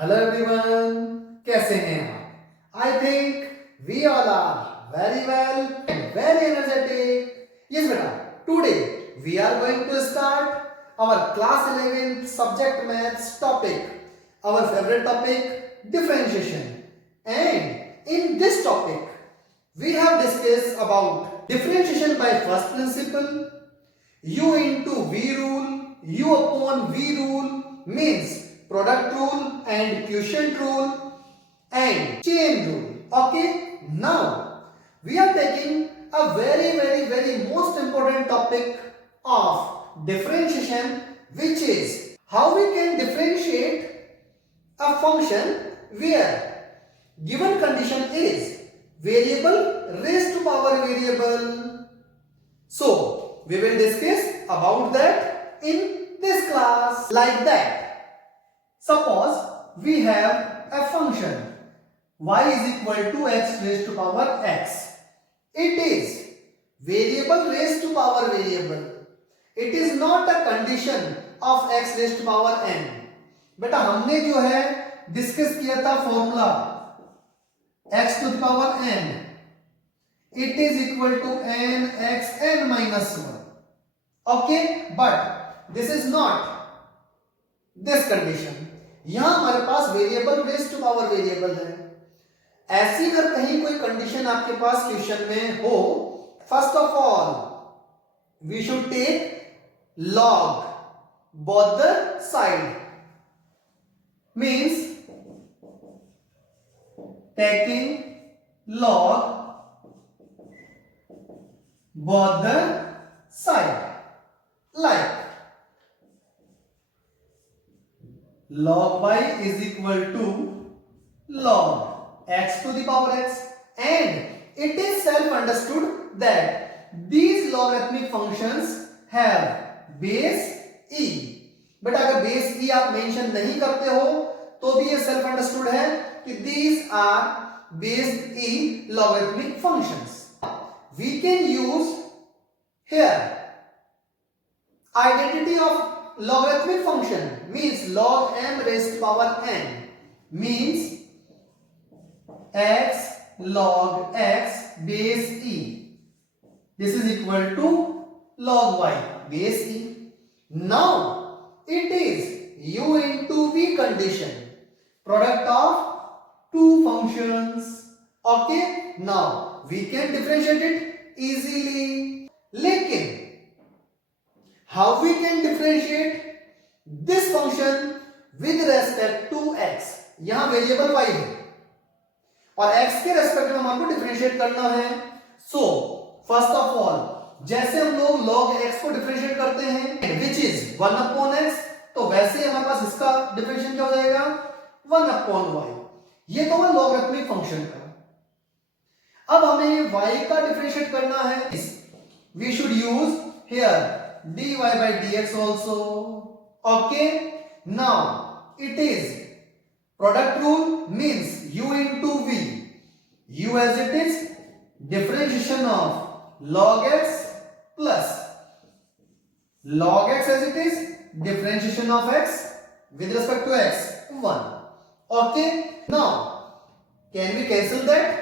Hello everyone, कैसे हैं आप? I think we all are very well and very energetic. Yes बेटा, today we are going to start our class 11th subject maths topic, our favourite topic differentiation. And in this topic we have discussed about differentiation by first principle, u into v rule, u upon v rule means product rule and quotient rule and chain rule. Okay, now we are taking a very most important topic of differentiation, which is how we can differentiate a function where given condition is variable raised to power variable. So we will discuss about that in this class. Like that, suppose we have a function y is equal to x raised to power x. It is variable raised to power variable. It is not a condition of x raised to power n. बेटा हमने जो है discuss किया था formula x to the power n, it is equal to n x n minus 1. Okay, but this is not this condition. यहां हमारे पास variable raise to power variable है। ऐसी अगर कहीं कोई कंडीशन आपके पास क्वेश्चन में हो, first of all we should take log both the side, means taking log both the side, like log y is equal to log x to the power x, and it is self understood that these logarithmic functions have base e. But अगर base ई आप mention नहीं करते हो तो भी ये self understood है कि these are based e logarithmic functions. We can use here identity of logarithmic function, means log m raised to power n, means x log x base e. This is equal to log y base e. Now it is u into v condition, product of two functions. Okay, now we can differentiate it easily. लेकिन how we can differentiate this function with respect to x? यहां variable y है और x के respect में हमको differentiate करना है। So first of all जैसे हम लोग log x को डिफरेंशिएट करते हैं which is 1 upon x, तो वैसे ही हमारे पास इसका डिफरेंशिएशन क्या हो जाएगा 1 upon y। ये तो है लॉगरिथमिक फंक्शन का। अब हमें y का डिफरेंशिएट करना है, we should use here dy by dx also. Okay, now it is product rule, means u into v, u as it is differentiation of log x plus log x as it is differentiation of x with respect to x 1. Okay, now can we cancel that?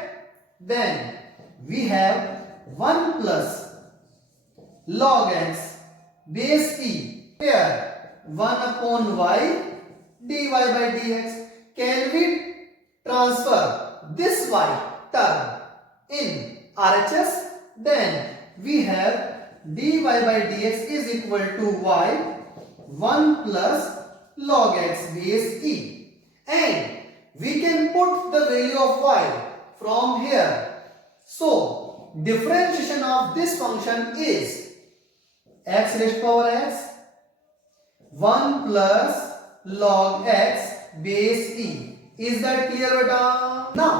Then we have 1 plus log x base e, where 1 upon y dy by dx. Can we transfer this y term in RHS? Then we have dy by dx is equal to y 1 plus log x base e, and we can put the value of y from here. So differentiation of this function is x raised to power x 1 plus log x base e. Is that clear beta? Now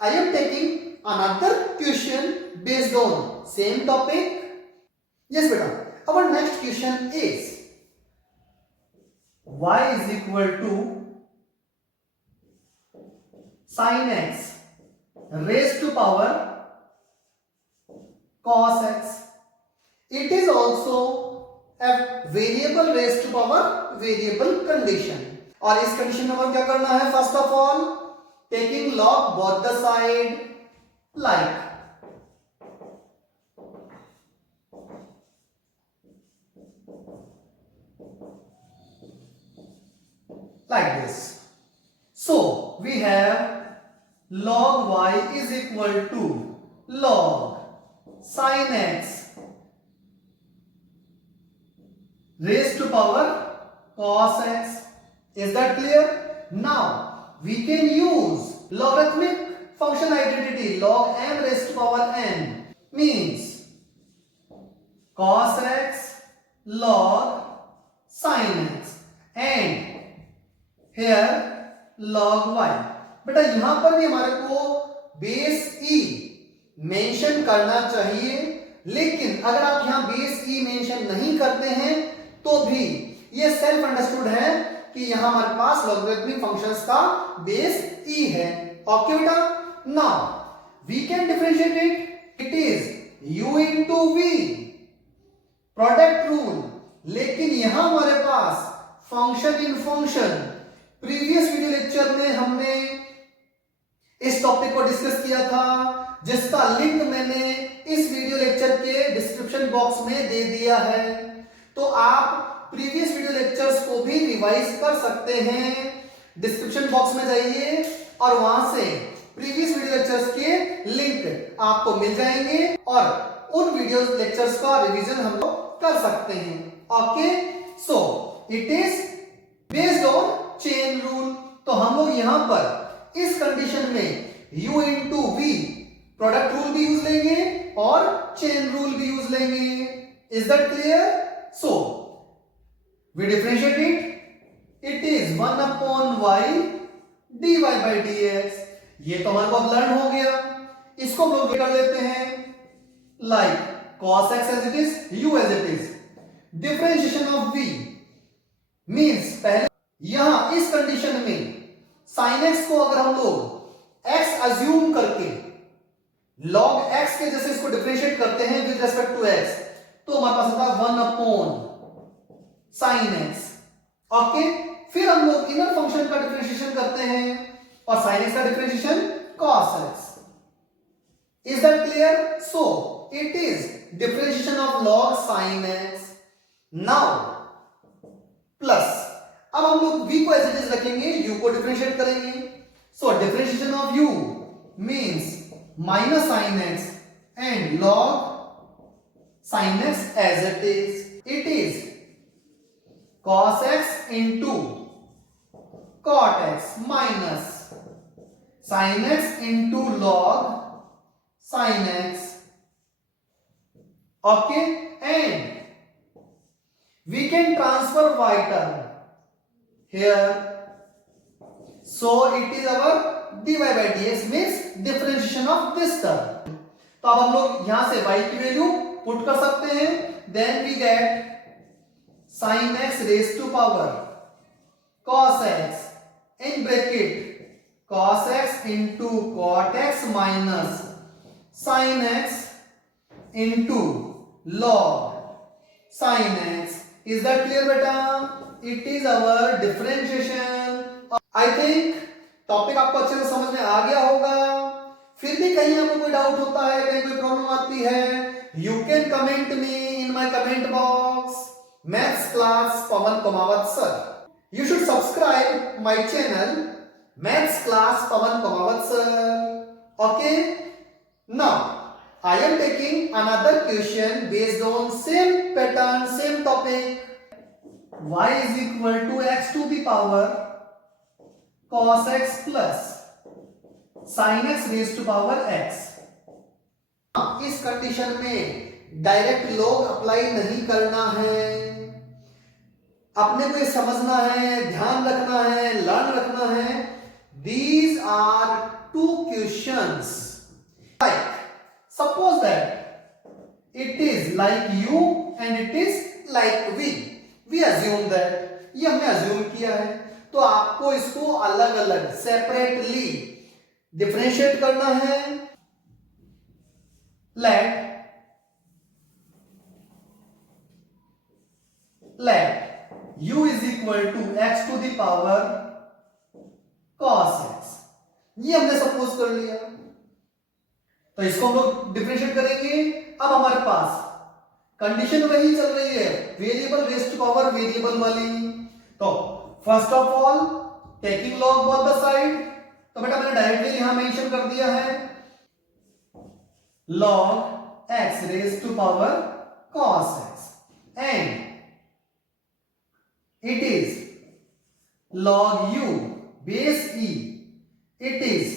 I am taking another question based on same topic. Yes beta, our next question is y is equal to sin x raised to power cos x. It is also a variable raised to power variable condition. और इस condition में हमें क्या करना है? First of all taking log both the side like this. So we have log y is equal to log sin x raised to power cos x. Is that clear? Now we can use logarithmic function identity. Log m raised to power n means cos x log sin x and here log y. बेटा यहां पर भी हमारे को base e mention करना चाहिए, लेकिन अगर आप यहां बेस e मेंशन नहीं करते हैं तो भी ये सेल्फ अंडरस्टूड है कि यहां हमारे पास लॉगरिथमिक फंक्शंस का बेस e है. ओके बेटा, now we can differentiate it is u into v product rule. लेकिन यहां हमारे पास function in function, previous video lecture में हमने इस टॉपिक को डिस्कस किया था, जिसका लिंक मैंने इस वीडियो लेक्चर के डिस्क्रिप्शन बॉक्स में दे दिया है. तो आप प्रीवियस वीडियो लेक्चर्स को भी रिवाइज कर सकते हैं. डिस्क्रिप्शन बॉक्स में जाइए और वहां से प्रीवियस वीडियो लेक्चर्स के लिंक आपको मिल जाएंगे और उन वीडियो लेक्चर्स का रिवीजन हम लोग कर सकते हैं. Okay, so it is based on chain rule. तो हम लोग यहां पर इस कंडीशन में u into v product rule भी यूज लेंगे और चेन रूल भी यूज लेंगे. Is that clear? So we differentiate it is 1 upon y dy by dx. ये तो हमारे पास लर्न हो गया. इसको हम लोग कर लेते हैं like cos x as it is, u as it is. Differentiation of v means पहले यहां इस कंडीशन में sin x को अगर हम लोग x अज्यूम करके log x के जैसे इसको डिफरेंशिएट करते हैं विद रेस्पेक्ट टू x, तो हमारे पास होता है 1 upon sin x. ओके, फिर हम लोग इनर फंक्शन का डिफरेंशिएशन करते हैं और sin x का differentiation cos x. Is that clear? So it is differentiation of log sin x. Now plus अब हम लोग v को एज इट इज रखेंगे, u को डिफरेंशिएट करेंगे. So differentiation of u means minus sin x and log sin x as it is. It is cos x into cot x minus sin x into log sin x. Okay, and we can transfer y term here. So it is our dy by dx means differentiation of this term. तो अब हम लोग यहां से y की value put कर सकते हैं. Then we get sin x raised to power cos x in bracket cos x into cot x minus sin x into log sin x. Is that clear beta? It is our differentiation. I think topic आपको अच्छे से समझ में आ गया होगा. फिर भी कहीं आपको कोई डाउट होता है, कहीं कोई प्रॉब्लम आती है, you can comment me in my comment box. Maths class Pawan Kumawat sir. You should subscribe my channel maths class Pawan Kumawat sir. Okay, now I am taking another question based on same pattern, same topic. Y is equal to x to the power cos x plus sin x raised to power x. इस condition में direct log apply नहीं करना है. अपने को ये समझना है, ध्यान रखना है, लर्न रखना है. These are two questions. Like suppose that it is like u and it is like v. We assume that, ये हमने assume किया है, तो आपको इसको अलग अलग सेपरेटली डिफरेंशिएट करना है. let u is equal to x to the power cos x। ये हमने सपोज कर लिया, तो इसको हम लोग डिफरेंशिएट करेंगे। अब हमारे पास कंडीशन वही चल रही है, variable raise to power variable वाली। तो first of all taking log both the side, तो बेटा मैंने डायरेक्टली यहां मेंशन कर दिया है log x raise to power cos x and it is log u base e, it is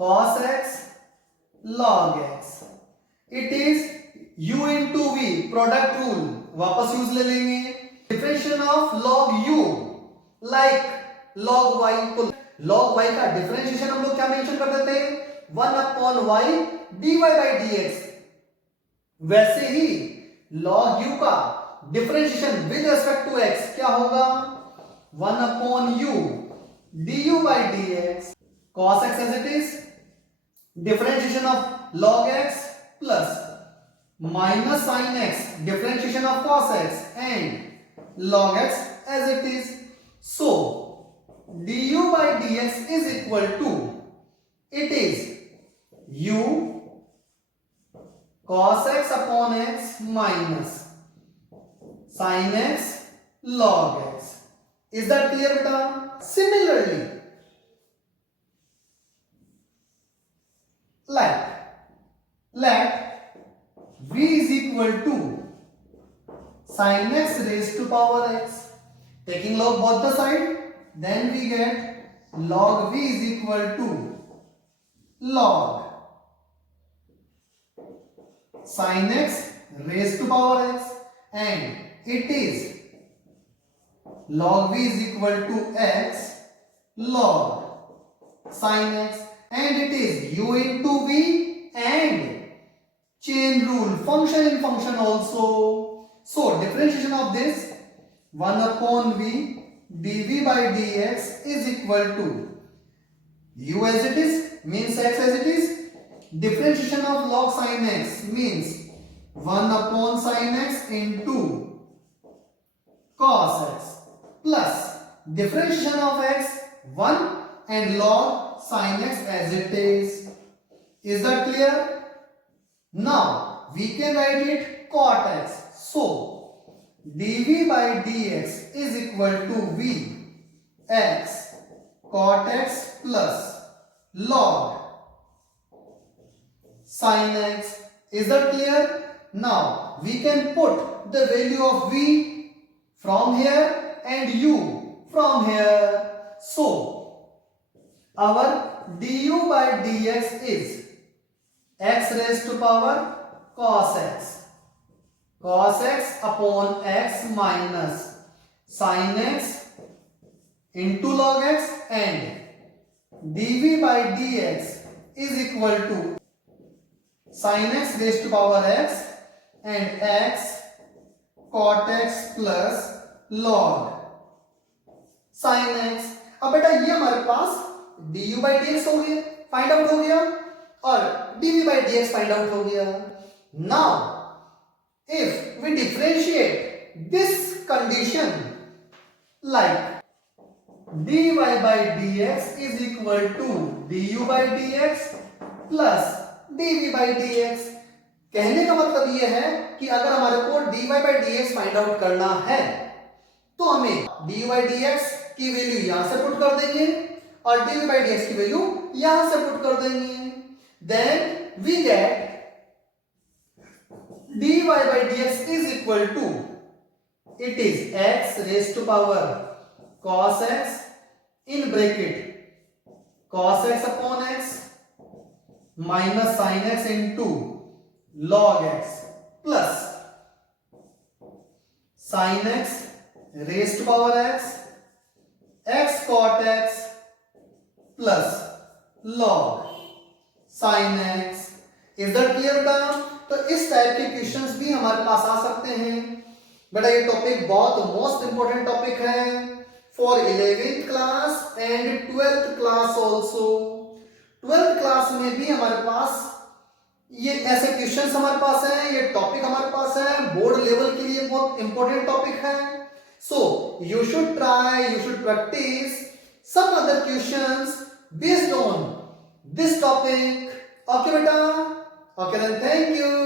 cos x log x, it is u into v, product rule वापस use ले लेंगे। Differentiation of log u like log y, तो log y का differentiation हम लोग क्या mention कर देते हैं, 1 upon y dy by dx। वैसे ही log u का differentiation with respect to x क्या होगा, 1 अपॉन u du by dx cos x as it is, differentiation of log x plus minus sin x, differentiation of cos x and log x as it is. So du by dx is equal to, it is u cos x upon x minus sin x log x. Is that clear beta? Similarly, let v is equal to sin x raised to power x, taking log both the side, then we get log v is equal to log sin x raised to power x, and it is log v is equal to x log sin x, and it is u into v and chain rule, function in function also. So differentiation of this 1 upon v dv by dx is equal to u as it is means x as it is, differentiation of log sin x means 1 upon sin x into cos x plus differentiation of x 1 and log sin x as it is. Is that clear? Now we can write it cot x. So dv by dx is equal to v x cot x plus log sin x. Is that clear? Now we can put the value of v from here and u from here. So our du by dx is x raised to power cos x upon x minus sin x into log x, and dv by dx is equal to sin x raised to power x and x cot x plus log sin x। अब बेटा ये हमारे पास du by dx हो गया, find out हो गया, और dv by dx find out हो गया। Now if we differentiate this condition like dy by dx is equal to du by dx plus dv by dx। कहने का मतलब यह है कि अगर हमारे को dy by dx find out करना है तो हमें du by dx की वैल्यू यहां से पुट कर देंगे और dv by dx की वैल्यू यहां से पुट कर देंगे। Then we get dy by dx is equal to, it is x raised to power cos x in bracket cos x upon x minus sin x into log x plus sin x raised to power x x cot x plus log sin x। Is that clear बेटा? तो इस type के questions भी हमारे पास आ सकते हैं बेटा। ये टॉपिक बहुत मोस्ट इंपॉर्टेंट टॉपिक है for 11th class and 12th class also. 12th class में भी हमारे पास ये ऐसे क्वेश्चंस हमारे पास हैं, ये टॉपिक हमारे पास है, बोर्ड लेवल के लिए बहुत इंपॉर्टेंट टॉपिक है। So you should try, you should practice some other questions based on this topic. Okay, beta? Okay, then thank you.